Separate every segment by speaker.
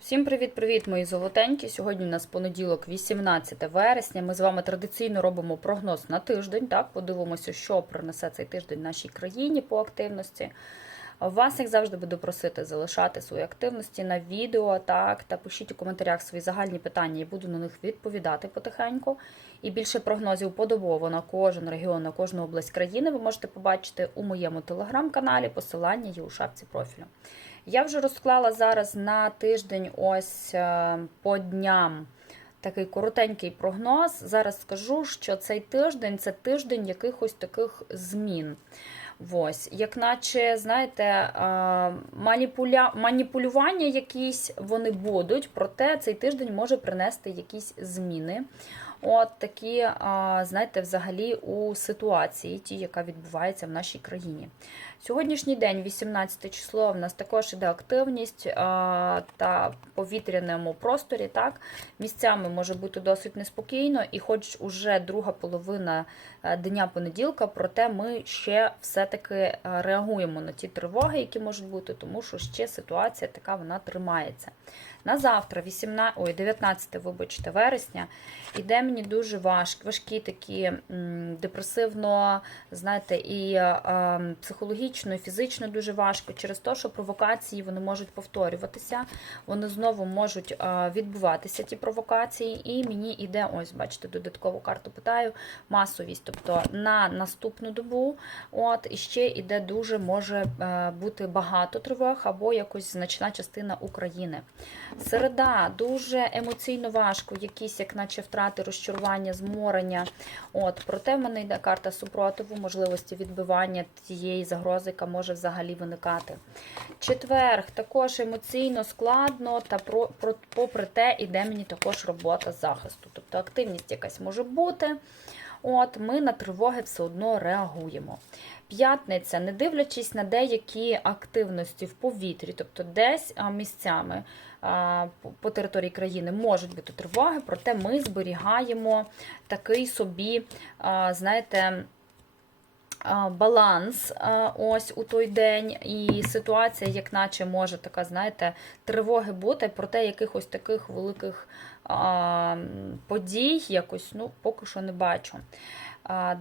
Speaker 1: Всім привіт-привіт, мої золотенькі. Сьогодні у нас понеділок, 18 вересня. Ми з вами традиційно робимо прогноз на тиждень. Так, подивимося, що принесе цей тиждень нашій країні по активності. Вас, як завжди, буду просити залишати свої активності на відео, так, та пишіть у коментарях свої загальні питання, і буду на них відповідати потихеньку. І більше прогнозів подобово на кожен регіон, на кожну область країни ви можете побачити у моєму телеграм-каналі. Посилання є у шапці профілю. Я вже розклала зараз на тиждень ось е, по дням такий коротенький прогноз. Зараз скажу, що цей тиждень це тиждень якихось таких змін. Ось, як наче, знаєте, е, маніпуля... маніпулювання якісь вони будуть, проте цей тиждень може принести якісь зміни. От такі, знаєте, взагалі у ситуації, ті, яка відбувається в нашій країні. Сьогоднішній день, 18 число, в нас також іде активність та повітряному просторі. Так, місцями може бути досить неспокійно, і хоч уже друга половина е, дня понеділка, проте ми ще все-таки е, реагуємо на ті тривоги, які можуть бути, тому що ще ситуація така вона тримається. На завтра, 18, ой, 19 вибачте, вересня, іде мені дуже важкі, важкі такі депресивно, знаєте, і психологічно, і фізично дуже важко через те, що провокації вони можуть повторюватися, вони знову можуть відбуватися, ті провокації, і мені йде, ось, бачите, додаткову карту питаю, масовість. Тобто на наступну добу, от, і ще йде дуже може е, бути багато тривог або якось значна частина України. Середа дуже емоційно важко, якісь, як наче втрати, розчарування, зморення. От, проте в мене йде карта супротиву, можливості відбивання тієї загрози, яка може взагалі виникати. Четверг також емоційно складно, та про, про, попри те, іде мені також робота захисту. Тобто активність якась може бути. От, Ми на тривоги все одно реагуємо. П'ятниця, не дивлячись на деякі активності в повітрі, тобто десь місцями по- території країни можуть бути тривоги, проте ми зберігаємо такий собі, знаєте, баланс ось у той день, і ситуація, як наче може така, знаєте, тривоги бути, проте якихось таких великих подій якось, ну, поки що не бачу.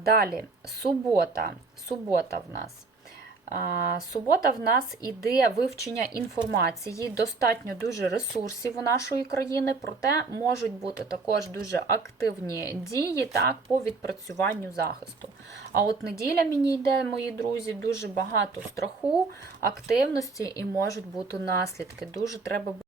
Speaker 1: Далі, субота. Субота в нас. Субота в нас іде вивчення інформації, достатньо дуже ресурсів у нашої країни, проте можуть бути також дуже активні дії так, по відпрацюванню захисту. А от неділя мені йде, мої друзі, дуже багато страху, активності і можуть бути наслідки. Дуже треба